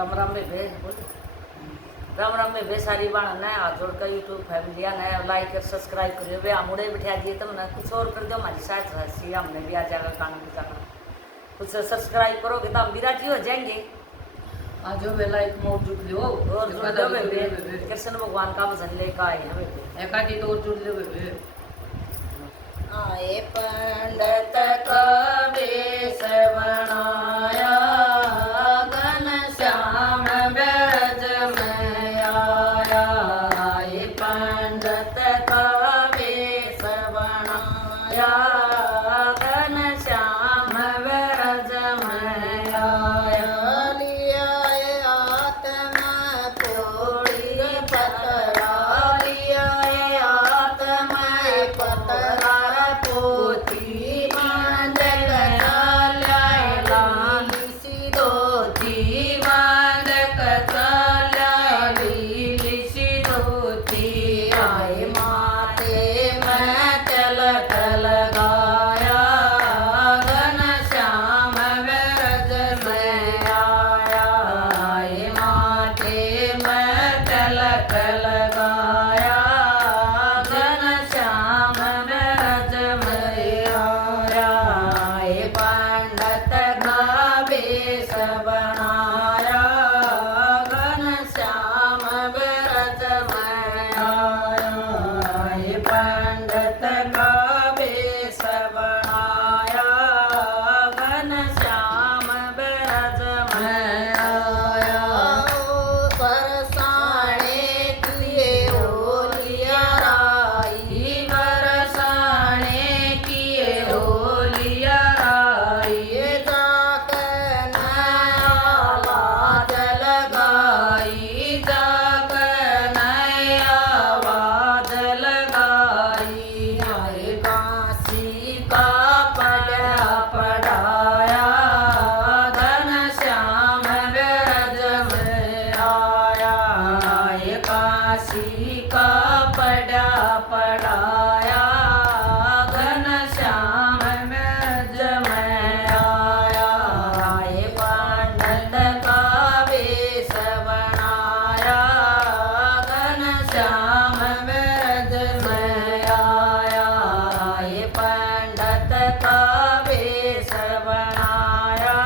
राम राम में भेज बोले राम राम में भेज सारी बाण ने हाथ जोड़ कर यूट्यूब फैमिली ने लाइक और सब्सक्राइब करियो वे मुड़े बिठा दिए तो ना कुछ और कर दो हमारी साइड राशि हमने भी आ जाएगा काम भी जाना कुछ सब्सक्राइब करोगे तो हम भी राजी हो जाएंगे। आज वे लाइक मोर जुड़ लियो और जुड़ दो वे कृष्ण भगवान का भजन लेकर आए हैं वे एकादी तो और जुड़ लियो वे आए पंडित कबीर बनाया घनश्याम ब्रज में आया। आए पंडित कबीर बनाया घनश्याम ब्रज में आया। लिया आत्मा थोड़ी पतरा लिया आत्मा पतरा पोती मांडल लाली सी धोती मांडक लाली सी धोती। आए माथे में तिलक लगाया घनश्याम ब्रज में आया। आए माथे में तिलक लगाया घनश्याम ब्रज में आया। आए पंडित कबीर बनाया घनश्याम ब्रज में आया। आए पंडित कबीर बनाया घनश्याम ब्रज में आया। बरसाने किए होलिया राई बरसाने किए होलिया राई जाकर आवाज लगाई जाकर आवाज लगाई। आए काशी का पढ़ाया घनश्याम ब्रज में आया। आए काशी का पढ़ाया घनश्याम ब्रज में आया। आए पंडित कबीर बनाया घनश्याम ब्रज में आया। आए पंडित कबीर बनाया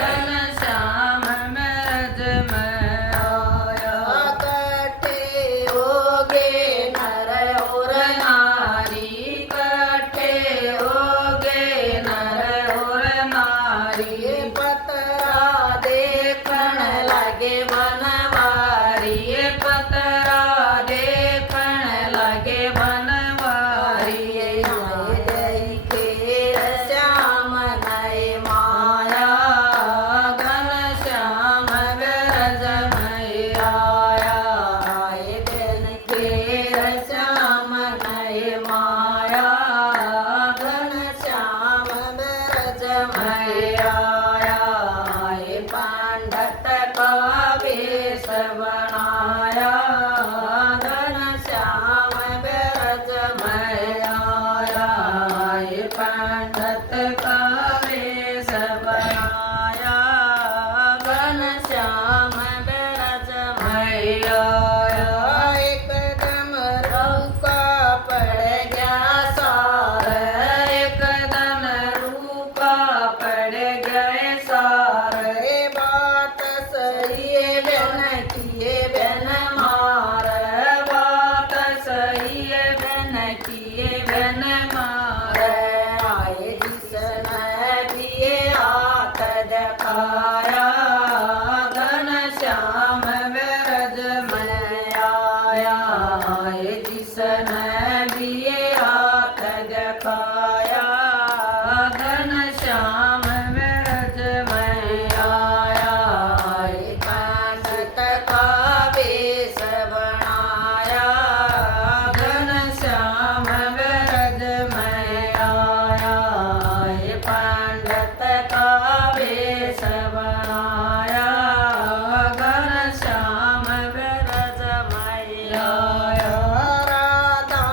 घनश्याम ब्रज में आया। कट्ठे होगे नर और नारी कट्ठे होगे नर और नारी पतरा देखण लगे बनवारी पतरा देखण लगे बनवारी। देखे श्याम नय माया घनश्याम ब्रज में आया। आए देखे श्याम नय माया घनश्याम ब्रज में आया। आए पंडित कबीर बनाया घनश्याम ब्रज में आया। आए पंडित कबीर बनाया घनश्याम ब्रज में आया। एकदम रूका पड़ गया सार एकदम रूका पड़ गए सारे बात सही है बहन किए बहन मार बात सही है बहन किए बहन मार। आए जिसने भी हाथ दिखाया घनश्याम ब्रज में आया। आए जिसने भी हाथ दिखाया घनश्याम ब्रज में आया। आए पंडित कबीर बनाया घनश्याम ब्रज में आया। आए पंडित कबीर बनाया घनश्याम ब्रज में आया। राधा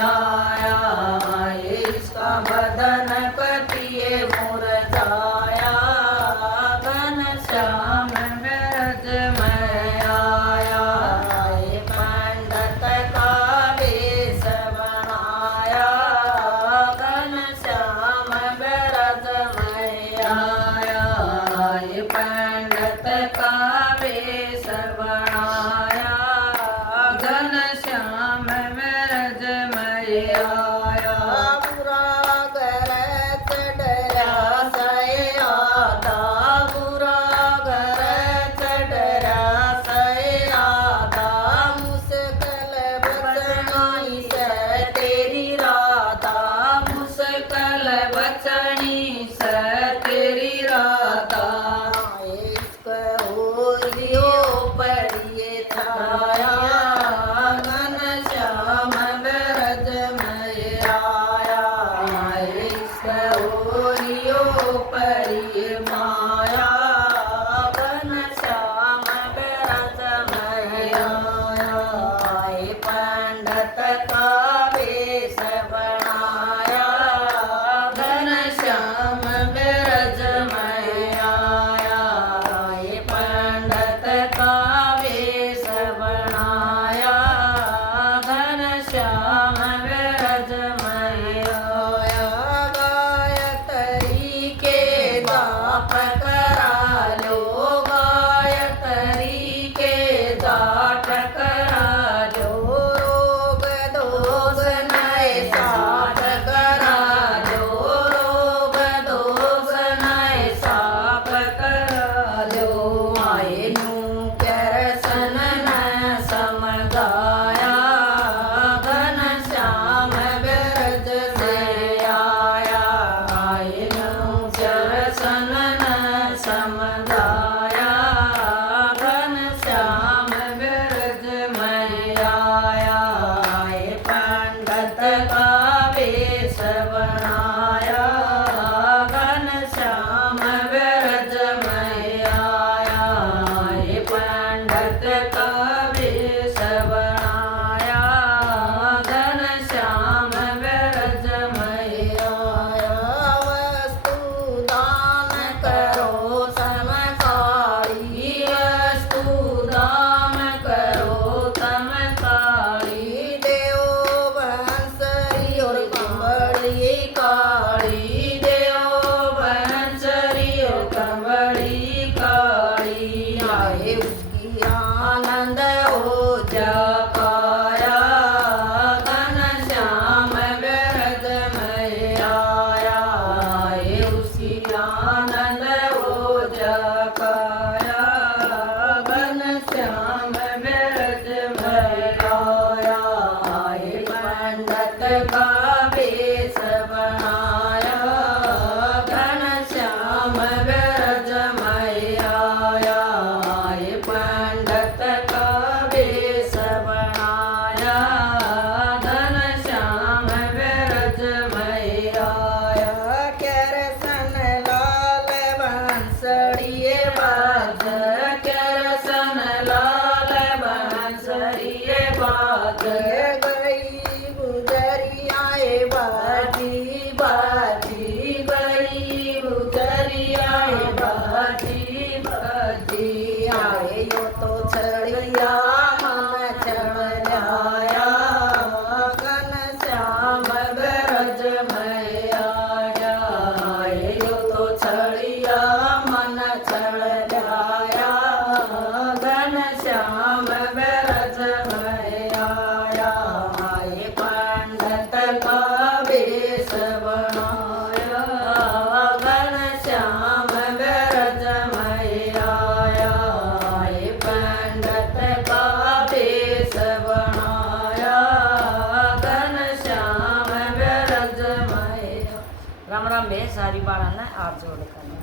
आया, इसका बदन कटिए मुरझाया, घनश्याम ब्रज में आया, पंडित का वेश बनाया, घनश्याम ब्रज में आया, पंडित का वेश बनाया, घनश्याम ब्रज में आया, बुरा घर चढ़या सयादा, बुरा घर चढ़या सयादा, मुश्किल बचनी से तेरी राधा, मुश्किल बचनी से तेरी राधा, इसको लियो पड़िए छाया, घनश्याम ब्रज में आया, इसको लियो पड़िए माया, घनश्याम ब्रज में आया, पंडित का वेश बनाया, घनश्याम ब्रज में आया, पंडित का वेश बनाया, घनश्याम ब्रज में आया, गायत्री के जाप करा लो, गायत्री के जाप करा लो, रोग दोष नए साथ करा लो, रोग दोष नए साफ करा लो, नू करसन न समझाया, घनश्याम ब्रज में आया, नू करसन न समझाया, घनश्याम ब्रज में आया, पंडित का वेश बनाया, घनश्याम ब्रज में आया, पंडित का वेश बनाया, घनश्याम ब्रज में आया, वस्तु दान करो समकाली, वस्तु दान करो समकाली, देव बंसरी और कंबड़ी काली, देव बंसरी और कंबड़ी काली, आए उसकी आनंद हो जकाया, घनश्याम ब्रज में आया, उसकी आनंद हो जकाया, घनश्याम ब्रज में आया, पंडित का वेश बनाया, घनश्याम ब्रज में आया, पंडित का वेश बनाया, घनश्याम ब्रज में आया, करसन लाल बंसरिये बाज, करसन लाल बंसरिये बाज, गई गुजरियाए बाजी बाजी, गई गुजरियाए बाजी बाजी, आए यो तो छड़िया मन चढ़ जाया, घनश्याम ब्रज में आया, यो तो छड़िया मन चढ़ जाया, घनश्याम ब्रज में आया, पंडित का वेश बनाया, घनश्याम ब्रज में आया, पंडित का वेश बनाया, घनश्याम ब्रज में। राम राम बे सारी बाड़ा ने आप जोड़ करना।